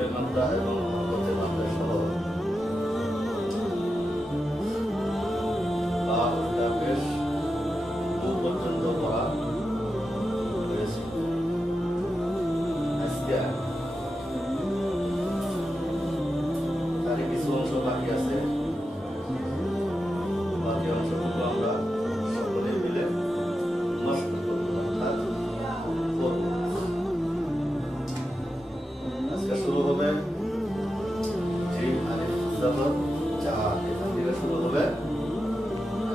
Coffee মাদ্দা এবং হরকতে মাদ্দা সহ বা ওটা বেশ দূর পর্যন্ত পড়া হয়েছে। আজকে তারই কিছু অংশ বাকি আছে, বাকি অংশটুকু আমরা সকলে মিলে মস্ত করব, অর্থাৎ করব। আজকে শুরু হবে জিম আলিফ জবর জা, এখান থেকে শুরু হবে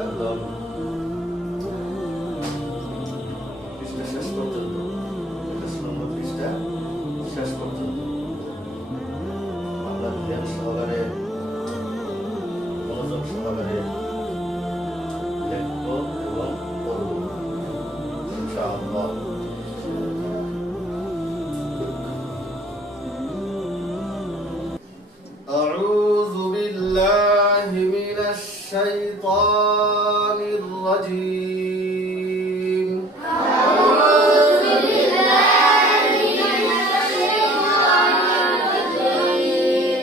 একদম পৃষ্ঠা শেষ পর্যন্ত, 21 নম্বর পৃষ্ঠা শেষ পর্যন্ত আমরা ধ্যান সহকারে মনোযোগ সহকারে দেখব এবং পড়ব ইনশাআল্লাহ। أعوذ بالله من الشيطان الرجيم. أعوذ بالله من الشيطان الرجيم.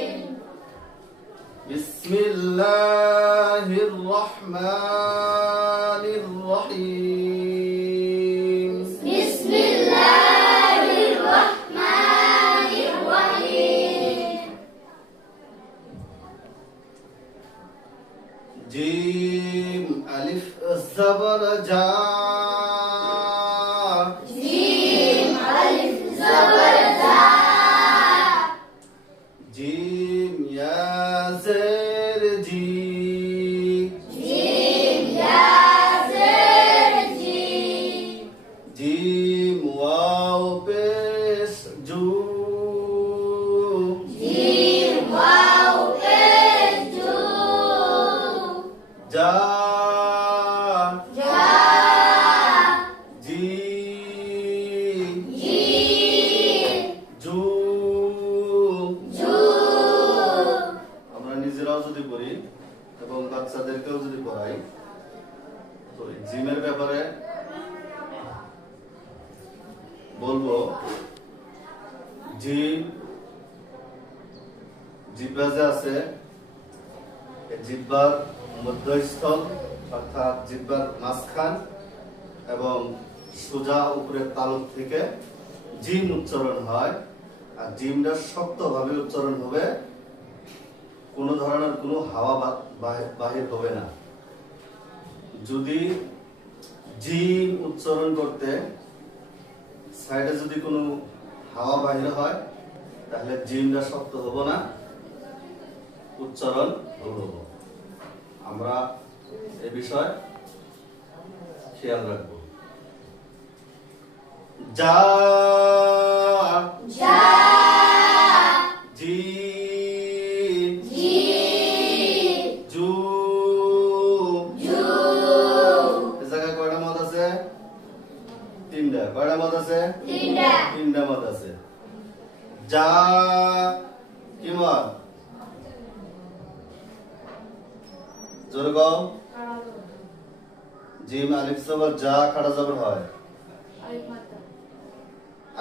بسم الله الرحمن الرحيم. بسم الله الرحمن الرحيم. جيم ألف الزبر جا. جيم ألف زبر جا. جيم يا زير جي. جيم يا زير جي. جيم واو بيش جو. جيم واو بيش جو. جا. جا. جي. جي. জু। জু. আমরা নিজেরাও যদি পড়ি এবং বাচ্চাদেরকেও যদি পড়াই, তো এই জিমের ব্যাপারে বলবো, জিম জিহ্বা যে আছে, এই জিহ্বার মধ্যস্থল অর্থাৎ জিহ্বার মাঝখান এবং সোজা উপরের তালুক থেকে জিম উচ্চারণ হয়। আর জিমটা শক্তভাবে উচ্চারণ হবে, কোনো ধরনের কোনো হাওয়া বাহির হবে না। যদি জিম উচ্চারণ করতে সাইডে যদি কোনো হাওয়া বাহির হয়, তাহলে জিমটা শক্ত হবে না, উচ্চারণ হবে। আমরা এ বিষয় খেয়াল রাখবো। যা। যা। জি। জি। জু। জু। এই জায়গায় কয়টা মত আছে? তিনটা। কয়টা মত আছে? তিনটা। তিনটা মত আছে। যা কি মত? জোরে কও। জিম আলিফ জবর যা খাড়া জবর হয়।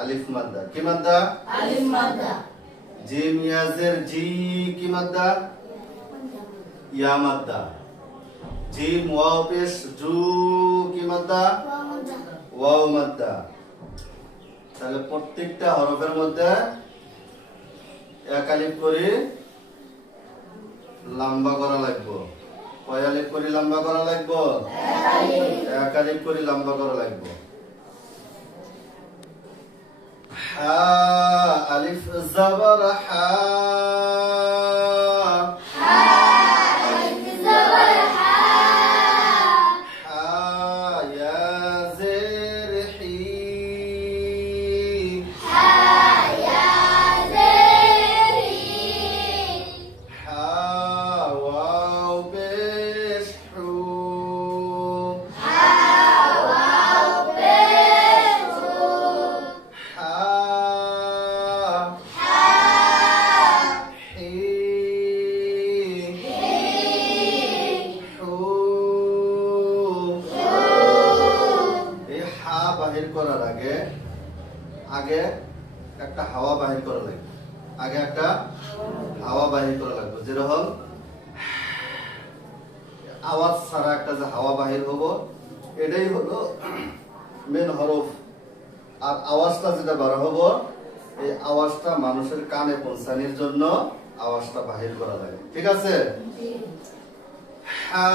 আলিফ মাদ্দা কি মাদ্দা? আলিফ মাদ্দা। জিম ইয়াজের জি কি মাদ্দা? ইয়া মাদ্দা। জিম ওয়াও পেশ জু কি মাদ্দা? ওয়াও মাদ্দা। তাহলে প্রত্যেকটা হরফের মধ্যে এক আলিফ করে লম্বা করা লাগবে। কয় আলিফ করে লম্বা করা লাগবে? এক আলিফ করে লম্বা করা লাগবে। হা আলিফ জবর হা। হা আলিফ জবর হা। হা ইয়া জের হি। হা ইয়া জের হি। হা ওয়াও পেশ হু। হা ওয়াও পেশ হু। হা হা হি। আগে একটা হাওয়া বাহির করা লাগবে, যেরকম আওয়াজ ছাড়া একটা যে হাওয়া বাহির হবো, এটাই হলো মেন হরফ। আর আওয়াজটা যেটা বার হবো, এই আওয়াজটা মানুষের কানে পৌঁছানোর জন্য আওয়াজটা বাহির করা লাগে। ঠিক আছে? হা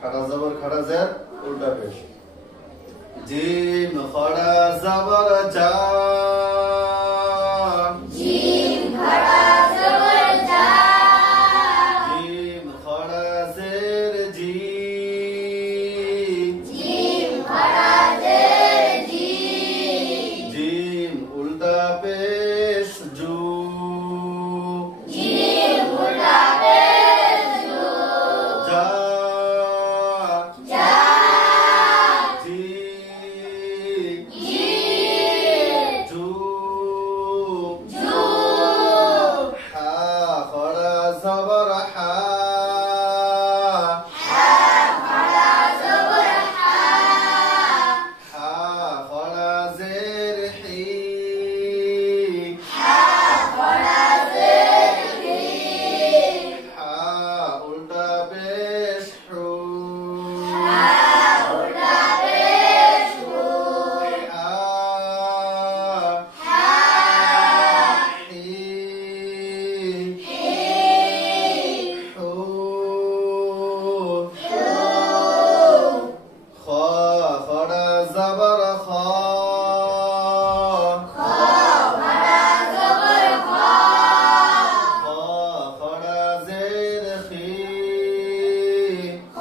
খাড়া জবর খাড়া জের উল্টা পেশ। জিম খাড়া জবর জা, জিম খাড়া জবর জা, জিম খাড়া জের জি, জিম খাড়া জের জি, জিম উল্টা পেশ জু, জিম উল্টা পেশ জু, জা জা, জি, জি, জু, জু, হা খাড়া জবর হা, হা খাড়া জবর হা, হা খাড়া জের হি, হা খাড়া জের হি, হা উল্টা পেশ হু, হা উল্টা পেশ হু, হা হা হি, হি, হু, হু, খ খাড়া জবর খ, খ খাড়া জবর খ, খ খাড়া জের খি, খ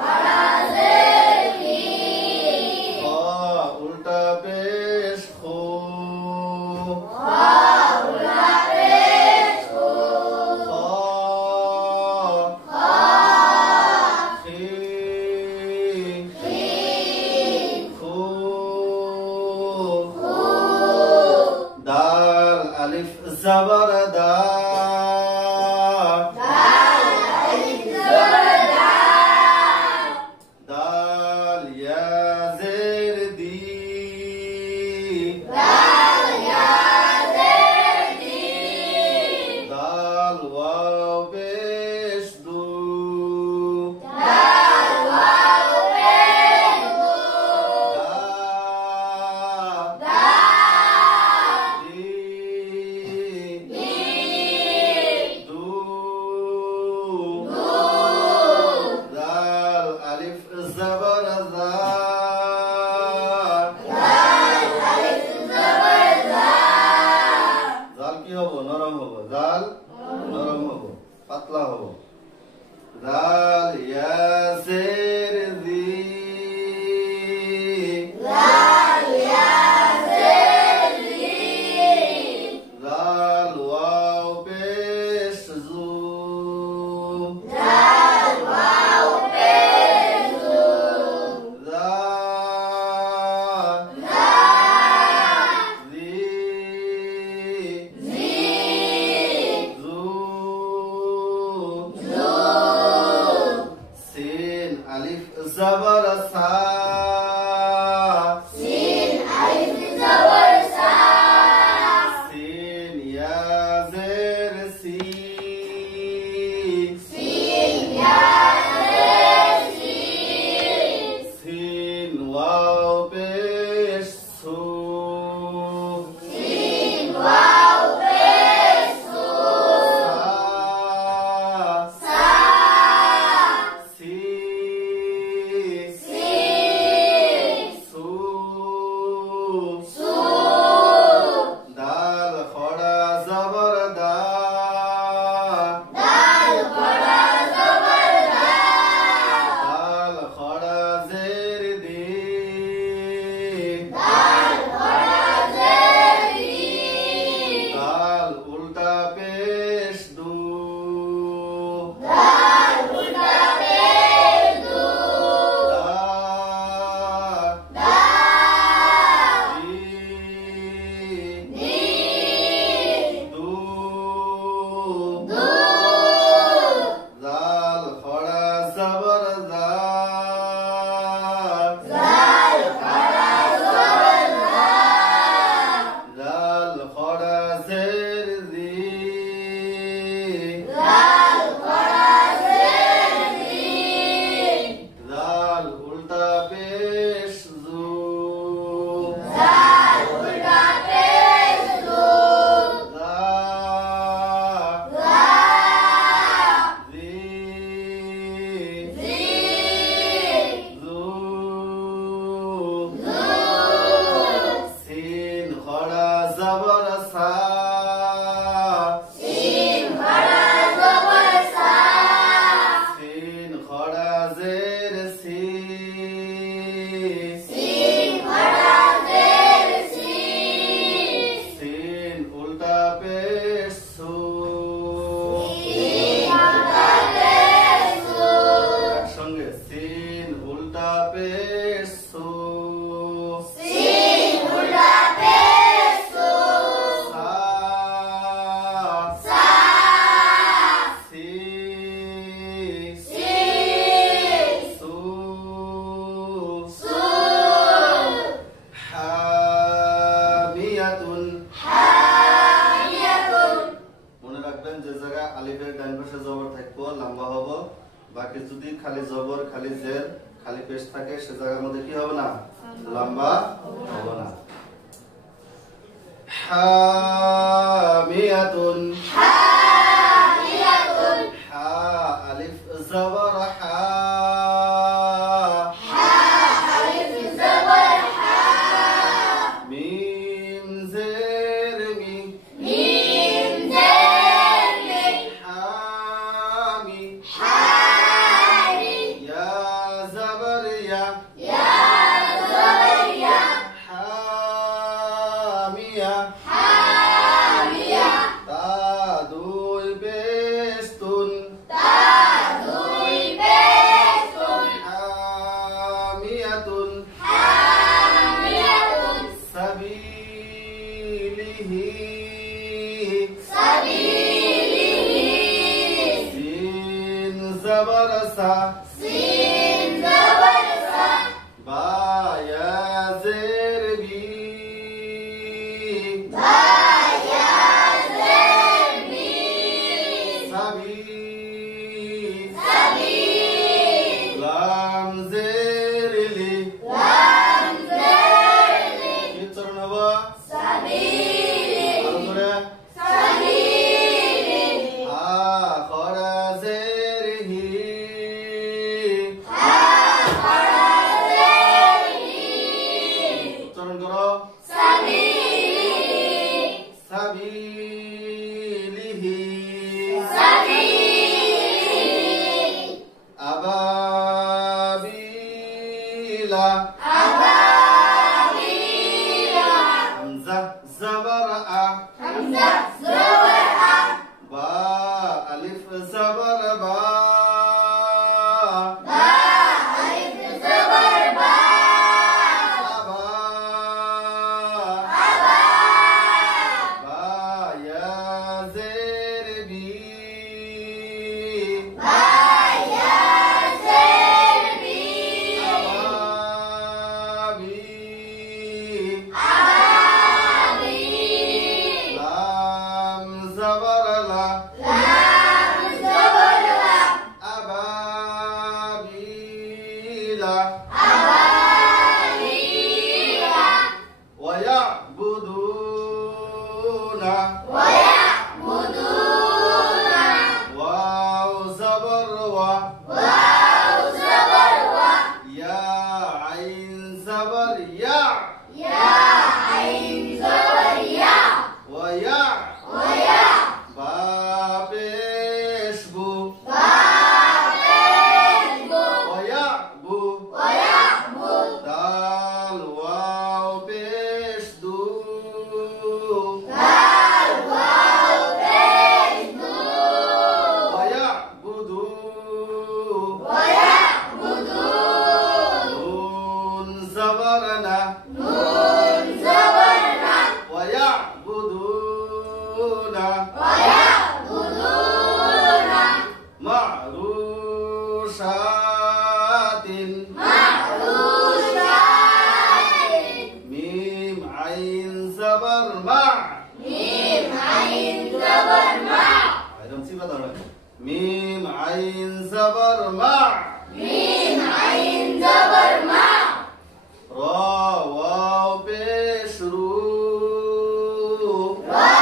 খাড়া জের হি, খ উল্টা পেশ খু, খ উল্টা পেশ হু, খ খ খি, হি, খু, হু, দাল আলিফ জবর দা, দাল আলিফ জবর দা, দাল ইয়া জের দি, দাল ইয়া জের দি, দাল ওয়াও পেশ দু, দাল ওয়াও পেশ দু, দা দা, দি, দি, দু, দু, দাল আলিফ জবর দা, দাল আলিফ জবর দা, জাল কি হবো? নরম হবো। জাল নরম হবো, পাতলা হবো। জাল ইয়া জের দি, দাল ইয়া জের দি, জাল ওয়াও পেশ জু, দাল ওয়াও পেশ জু, জা, দা, জি, জি, জু, জু, সিন আলিফ জবর সা, সিন আলিফ জবর সা, সিন ইয়া জের সি, সিন ইয়া জের সি, সিন ওয়াও পেশ সু, সিন ওয়াও পেশ সু, সা, সা, সি, পেশ সু sin ulta pesh su সা sa সি si সু su হামিয়াতুন। hamiyatun মনে রাখবেন যে জায়গা আলিফের ডান পাশে জবর থাকবো লম্বা হবে, বাকি যদি খালি জবর খালি জের খালি পেশ থাকে সে জায়গার মধ্যে কি হবে না, লম্বা হবে না। হামিয়াতুন hamiyatun হা আলিফ জবর হা alif zabar ha মিম জের মি mim zer mi হামি hari ইয়া জবর ইয়া ya zabar ya হামিয়া hamiyah তা দুই বেস্তুন ta dui besun হামিয়াতুন hamiyatun সাবিলিহি sabilihi সিন জবর সা sin zabar sa বা ইয়া জের বি ba ya zer mi সাবি sabil লাম জের লি lam zer li কি চরণ হবে sabili আরো ধরে sabili আখরা জের হি akhara zer li উচ্চারণ করো sabili সাবিলিহি sabili আবাবিলা ababila হামজা জবর আ hamza zabar a বা আলিফ জবর বা ba alif zabar ba আবা aba বা ইয়া জের বি ba ya zer bi আবাবি ababi লাম জবর লা lam zabar la আবাবিলা ababila ওয়ায়াবুদুনা wa ya'buduna ওয়াও জবর ওয়া waw zabar wa ইয়া আইন জবর ইয়া ya ain zabar ya ওয়া wa ya বা পেশ বু ba pesbu ওয়ায়াবু wa ya'bu দাল ওয়াও পেশ দু dal waw pesbu ওয়ায়াবুদু wa ya'budun নুন জবর না nun zabar na ওয়ায়াবুদুনা wa ya'buduna মারুশাতিন ma'rushatin মিম আইন জবর মা mim ain zabar ma একদম সিবা ধরো মিম আইন জবর মা mim ain zabar ma র ওয়াও পেশ রু wa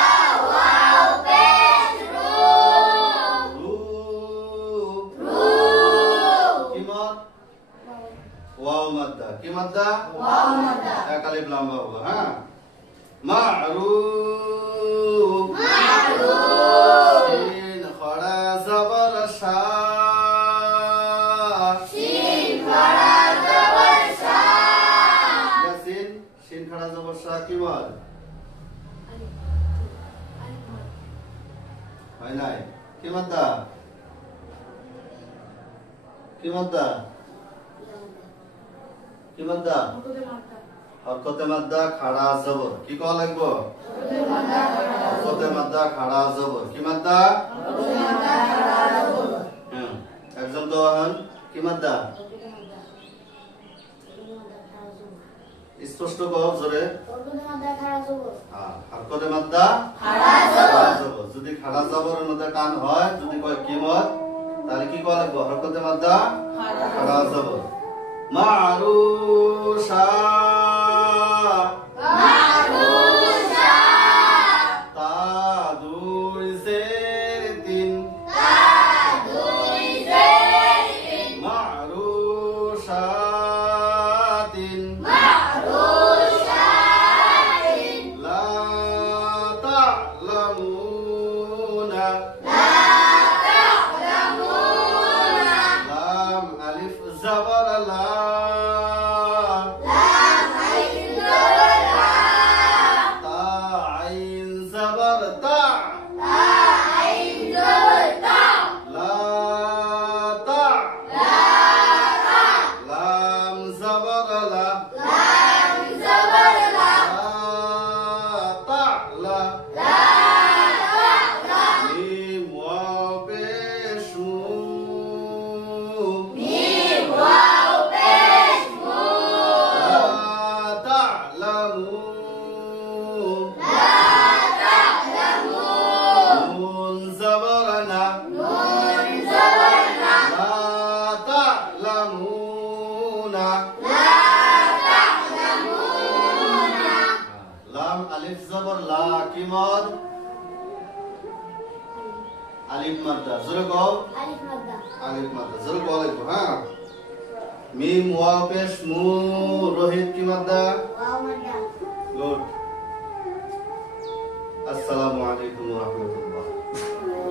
waw pesru রু ru কি মত ওয়াও মাদ্দা কি মাদ্দা waw mada এক আলিফ লম্বা হবে হ্যাঁ মারুফ ma'ruf সিন খড়া জবর শা sin khara zabar sa ইয়াসিন সিন খড়া জবর শা কি বল হয় নাই কি মাদ্দা কি মাদ্দা কি মাদ্দা হরকতে মাদ্দা খাড়া জবর কি কল লাগবো হরকতে মাদ্দা খাড়া জবর কি মাদ্দা একজন তো হন কি মাদ্দা স্পষ্ট কও জোরে হরকতে মাদ্দা খাড়া জবর যদি খাড়া জবরের মধ্যে টান হয় যদি কয় কিমত তাহলে কি কল লাগবো হরকতে মাদ্দা খাড়া জবর মারুশা আলিফ জবর লা কি মদ আলিফ মাদ্দা জোরে কও আলিফ মাদ্দা জোরে কও লাগবে হ্যাঁ মিম ওয়াও পেশ মু রোহিত কি মাদ্দা গুড আসসালামু আলাইকুম ওয়া রাহমাতুল্লাহ